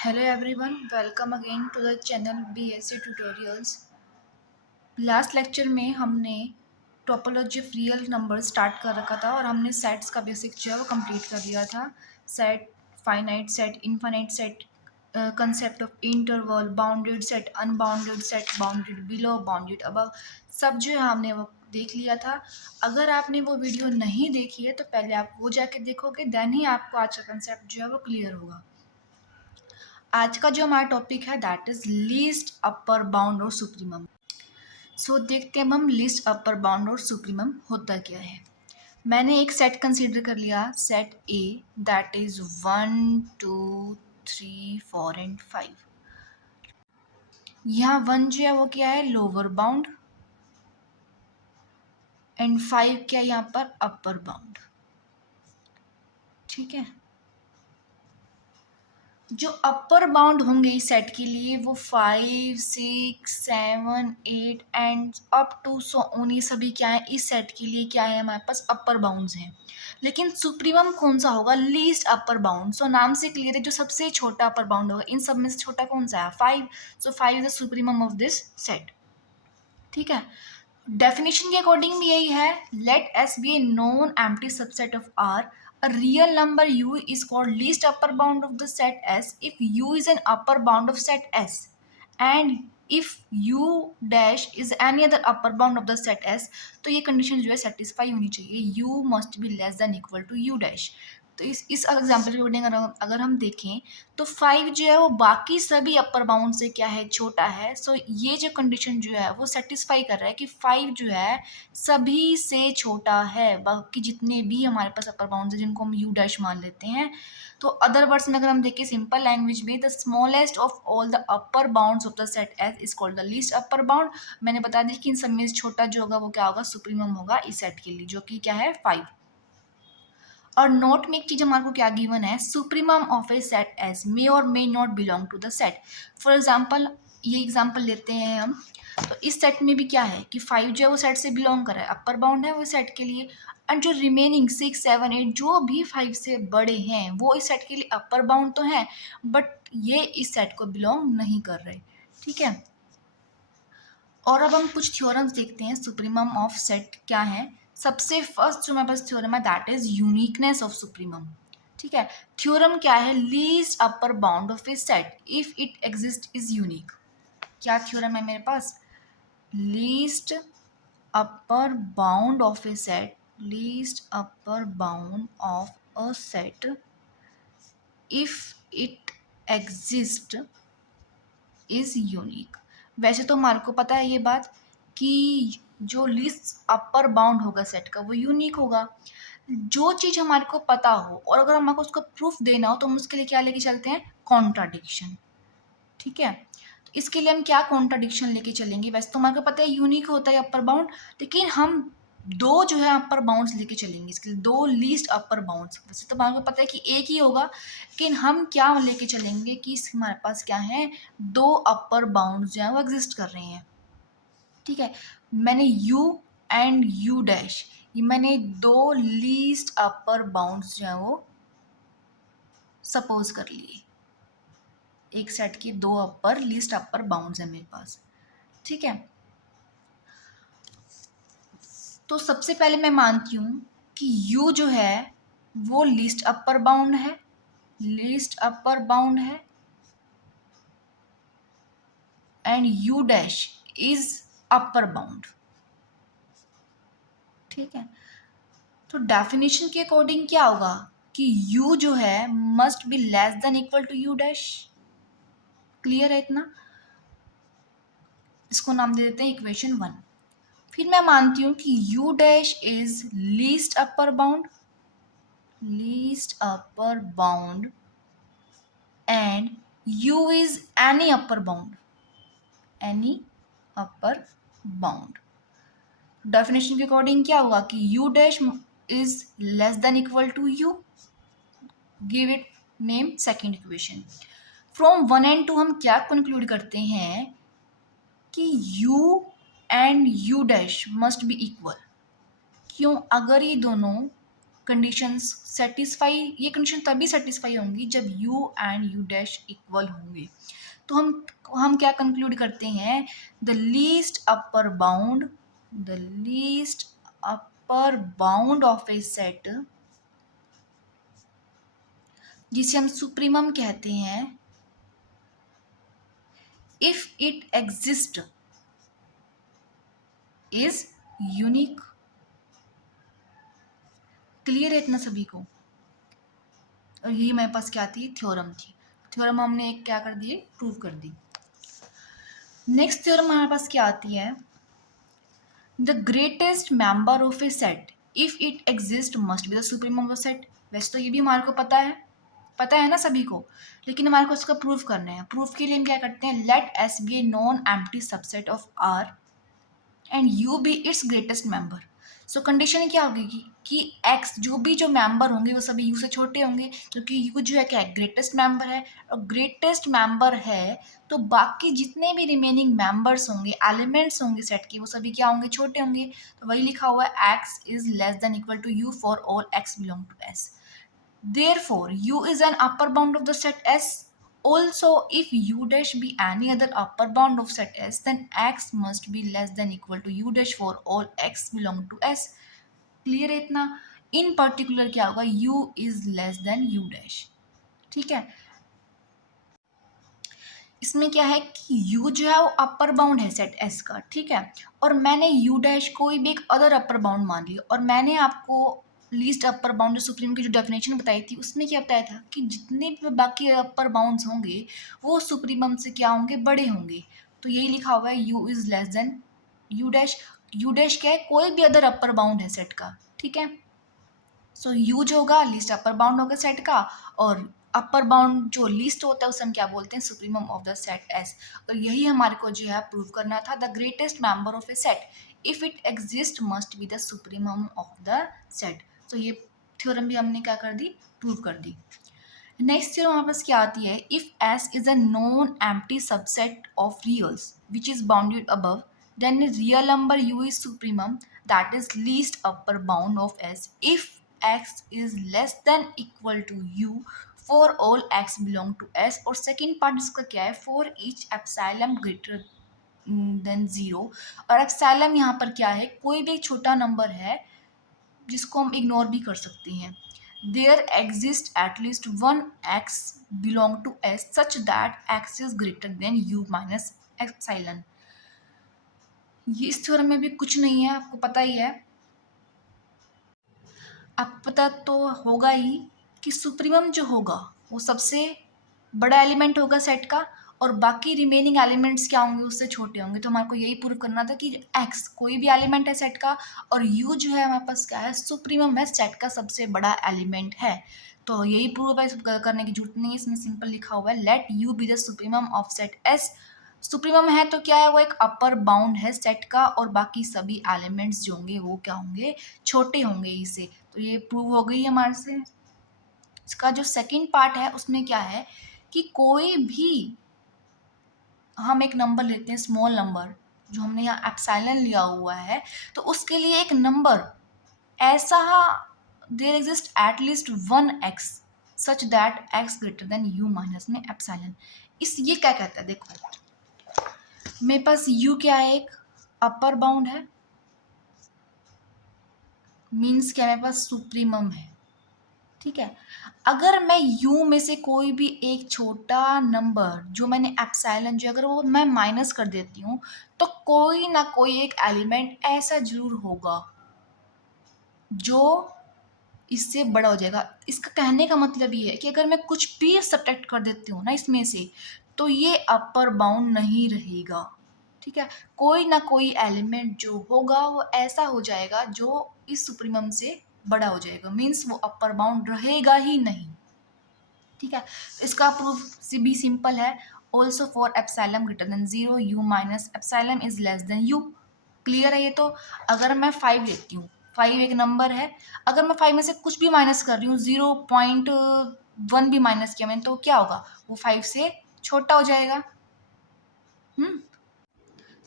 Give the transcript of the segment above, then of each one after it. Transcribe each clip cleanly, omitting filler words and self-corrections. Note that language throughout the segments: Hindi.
Hello everyone, welcome again to the channel BSc Tutorials। Last lecture में हमने topology of real number start कर रखा था और हमने सेट्स का बेसिक जो है वो कंप्लीट कर लिया था। Set, finite set, infinite set, concept of interval, bounded set, unbounded set, bounded below, bounded above, सब जो है हमने वो देख लिया था। अगर आपने वो वीडियो नहीं देखी है तो पहले आप वो जाके देखोगे, देन ही आपको आज का कंसेप्ट जो है वो क्लियर होगा। आज का जो हमारा टॉपिक है that is least upper bound और सुप्रीमम। सो देखते हैं हम लीस्ट अपर बाउंड और सुप्रीमम होता क्या है। मैंने एक सेट कंसीडर कर लिया, set A, that is 1 2 3 4 and 5। यहाँ 1 जो है वो क्या है, लोअर बाउंड, एंड 5 क्या है यहाँ पर, अपर बाउंड। ठीक है, जो अपर बाउंड होंगे इस सेट के लिए वो 5 6 7 8 and up to so on, ये सभी क्या है इस सेट के लिए क्या है हमारे पास अपर बाउंड्स हैं। लेकिन सुप्रीमम कौन सा होगा, लीस्ट अपर बाउंड। सो नाम से क्लियर है, जो सबसे छोटा अपर बाउंड होगा इन सब में से छोटा कौन सा है, 5। So 5 is the supremum of this set. ठीक है, डेफिनेशन के अकॉर्डिंग भी यही है, let S be a non empty subset of R, a real number u is called least upper bound of the set S if u is an upper bound of set S, and if u dash is any other upper bound of the set S, तो ये कंडीशन जो है सेटिस्फाई होनी चाहिए, u must be less than equal to u dash। तो इस एग्जाम्पल के अकॉर्डिंग अगर हम देखें तो 5 जो है वो बाकी सभी अपर बाउंड से क्या है, छोटा है। सो ये जो कंडीशन जो है वो सेटिस्फाई कर रहा है कि 5 जो है सभी से छोटा है, बाकी जितने भी हमारे पास अपर बाउंड है जिनको हम यू डैश मान लेते हैं। तो अदर वर्ड्स में अगर हम देखें सिंपल लैंग्वेज में, the smallest of all the upper bounds of the set S is called the least upper bound. मैंने बता दिया कि इन सब में छोटा जो होगा वो क्या होगा, सुप्रीमम होगा इस सेट के लिए, जो कि क्या है 5। और नोट में एक चीज हमारे को क्या गिवन है, supremum of a set S may और may not belong to the set. For example, ये एग्जाम्पल लेते हैं हम, तो इस सेट में भी क्या है कि 5 जो है वो सेट से बिलोंग कर रहा है, अपर बाउंड है वो सेट के लिए, एंड जो रिमेनिंग 6 7 8 जो भी 5 से बड़े हैं वो इस सेट के लिए अपर बाउंड तो हैं, बट ये इस सेट को बिलोंग नहीं कर रहे। ठीक है, और अब हम कुछ थ्योरम्स देखते हैं सुप्रीमम ऑफ सेट क्या है। सबसे फर्स्ट जो हमारे पास थ्योरम है that is uniqueness of supremum. ठीक है, थ्योरम क्या है, least upper bound of a set if it exist is unique. क्या थ्योरम है मेरे पास, least upper bound of a set, least upper bound of a set if it exist is unique. वैसे तो हमारे को पता है ये बात कि जो लीस्ट अपर बाउंड होगा सेट का वो यूनिक होगा। जो चीज़ हमारे को पता हो और अगर हमारे को उसको प्रूफ देना हो तो हम उसके लिए क्या लेके चलते हैं, कॉन्ट्राडिक्शन। ठीक है, तो इसके लिए हम क्या कॉन्ट्राडिक्शन लेके चलेंगे, वैसे तो हमारे को पता है यूनिक होता है अपर बाउंड, लेकिन हम दो जो है अपर बाउंड्स लेके चलेंगे इसके लिए, दो लीस्ट अपर बाउंड्स। वैसे तो हमारे को पता है कि एक ही होगा, लेकिन हम क्या लेके चलेंगे कि हमारे पास क्या है, दो अपर बाउंड्स जो है वो एग्जिस्ट कर रहे हैं। ठीक है, मैंने u एंड u डैश, ये मैंने दो लीस्ट अपर बाउंड्स जो है वो सपोज कर लिए, एक सेट के दो अपर लीस्ट अपर बाउंड्स है मेरे पास। ठीक है, तो सबसे पहले मैं मानती हूँ कि u जो है वो लीस्ट अपर बाउंड है, लीस्ट अपर बाउंड है, and u dash is upper bound. ठीक है, तो डेफिनेशन के अकॉर्डिंग क्या होगा कि u जो है must be less than equal to u dash. Clear है इतना, इसको नाम दे देते हैं इक्वेशन 1। फिर मैं मानती हूँ कि u dash is least upper bound, least upper bound, and u is any upper bound, any upper bound. Definition के अकॉर्डिंग क्या होगा कि u dash is less than equal to u, give it name second equation. From 1 and 2 हम क्या कंक्लूड करते हैं कि u and u dash must be equal. क्यों, अगर ये दोनों कंडीशंस सेटिस्फाई, ये कंडीशन तभी सेटिस्फाई होंगी जब you and you dash equal होंगे। तो हम क्या कंक्लूड करते हैं, the least upper bound of a set, जिसे हम सुप्रीमम कहते हैं, if it exist is unique. Clear है इतना सभी को? और यही मेरे पास क्या थी, थ्योरम थी। थ्योरम हमने एक क्या कर दिए, प्रूव कर दी। नेक्स्ट थ्योरम हमारे पास क्या आती है, the greatest member of a set if it exist must be the supremum of the set. वैसे तो ये भी हमारे को पता है ना सभी को, लेकिन हमारे को इसका प्रूफ करना है। प्रूफ के लिए हम क्या करते हैं, let S be a non empty subset of R and u be its greatest member. So condition क्या होगी कि एक्स जो मेंबर होंगे वो सभी यू से छोटे होंगे, क्योंकि यू जो है क्या है, ग्रेटेस्ट मेंबर है। और ग्रेटेस्ट मेंबर है तो बाकी जितने भी रिमेनिंग मेंबर्स होंगे, एलिमेंट्स होंगे सेट के, वो सभी क्या होंगे, छोटे होंगे। तो वही लिखा हुआ है, x is less than equal to u for all x belong to S. Therefore, U is an upper bound of the set S. Also, if U dash be any other upper bound of set S, then X must be less than equal to U dash for all X belong to S. Clear है इतना? In particular क्या होगा, U is less than U dash. ठीक है, इसमें क्या है कि U जो है वो अपर बाउंड है सेट S का, ठीक है। और मैंने U डैश कोई भी एक अदर अपर बाउंड मान लिया, और मैंने आपको लीस्ट अपर बाउंड जो सुप्रीम की जो डेफिनेशन बताई थी उसमें क्या बताया था कि जितने भी बाकी अपर बाउंड्स होंगे वो सुप्रीमम से क्या होंगे, बड़े होंगे। तो यही लिखा हुआ है, U is less then U dash. U dash क्या है, कोई भी अदर अपर बाउंड है सेट का, ठीक है। सो यू जो होगा लीस्ट अपर बाउंड होगा सेट का, और अपर बाउंड जो लीस्ट होता है उसे हम क्या बोलते हैं, supremum of the set S. और यही हमारे को जो है प्रूव करना था, the greatest member of a set if it exist must be the supremum of the set. तो ये थ्योरम भी हमने क्या कर दी, प्रूव कर दी। नेक्स्ट थ्योरम हमारे पास क्या आती है, if S is a non empty subset of reals which is bounded above, then real number u is supremum, that is least upper bound of s if x is less than equal to u for all x belong to s। और सेकेंड पार्ट इसका क्या है, for each epsilon greater than 0। और एप्सिलॉन यहाँ पर क्या है, कोई भी एक छोटा नंबर है जिसको हम इग्नोर भी कर सकते हैं। There exist at least one x belong to S such that x is greater than u minus epsilon. ये इस थ्योरम में भी कुछ नहीं है, आपको पता ही है। आपको पता तो होगा ही कि सुप्रीमम जो होगा वो सबसे बड़ा एलिमेंट होगा सेट का, और बाकी रिमेनिंग एलिमेंट्स क्या होंगे, उससे छोटे होंगे। तो हमारे को यही प्रूव करना था कि एक्स कोई भी एलिमेंट है सेट का, और यू जो है हमारे पास क्या है, सुप्रीमम है, सेट का सबसे बड़ा एलिमेंट है। तो यही प्रूव है, करने की जरूरत नहीं है, इसमें सिंपल लिखा हुआ है, let you be the supremum of set S. Supremum है तो क्या है, वो एक अपर बाउंड है सेट का, और बाकी सभी एलिमेंट्स जो होंगे वो क्या होंगे, छोटे होंगे इसे। तो ये प्रूव हो गई हमारे से। इसका जो सेकंड पार्ट है उसमें क्या है कि कोई भी हम एक नंबर लेते हैं, स्मॉल नंबर, जो हमने यहाँ एप्सिलॉन लिया हुआ है, तो उसके लिए एक नंबर ऐसा, there exist at least one x such that x greater than u minus में एप्सिलॉन। इस ये क्या कहता है, देखो मेरे पास u क्या है, एक अपर बाउंड है, मीन्स क्या मेरे पास सुप्रीमम है, ठीक है। अगर मैं u में से कोई भी एक छोटा नंबर जो मैंने एप्सिलॉन जो अगर वो मैं माइनस कर देती हूँ, तो कोई ना कोई एक एलिमेंट ऐसा जरूर होगा जो इससे बड़ा हो जाएगा। इसका कहने का मतलब ये है कि अगर मैं कुछ भी सब्ट्रैक्ट कर देती हूँ ना इसमें से, तो ये अपर बाउंड नहीं रहेगा, ठीक है। कोई ना कोई एलिमेंट जो होगा वो ऐसा हो जाएगा जो इस सुप्रीमम से बड़ा हो जाएगा, मीन्स वो अपर बाउंड रहेगा ही नहीं, ठीक है। इसका प्रूफ से भी सिंपल है, also for epsilon greater than 0 you minus epsilon is less then you. Clear है ये तो। अगर मैं 5 लेती हूँ, 5 एक नंबर है, अगर मैं 5 में से कुछ भी माइनस कर रही हूँ, 0.1 भी माइनस किया मैंने, तो क्या होगा, वो 5 से छोटा हो जाएगा।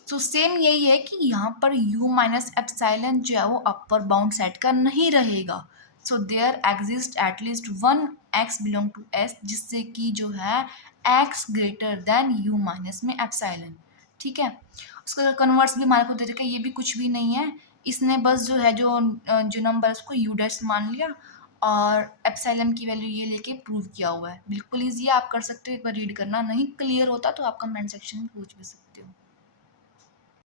तो सेम यही है कि यहाँ पर u माइनस एप्सिलॉन जो है वो अपर बाउंड सेट का नहीं रहेगा, so there exist at least one x belong to S, जिससे कि जो है x greater than u minus में एप्सिलॉन। ठीक है, उसका कन्वर्स भी हमारे को दे रखा है, ये भी कुछ भी नहीं है, इसने बस जो है जो नंबर है उसको यू डैश मान लिया और एप्सिलॉन की वैल्यू ये लेके प्रूव किया हुआ है। बिल्कुल ईजी, आप कर सकते हो, एक बार रीड करना, नहीं क्लियर होता तो आप कमेंट सेक्शन में पूछ भी सकते हो।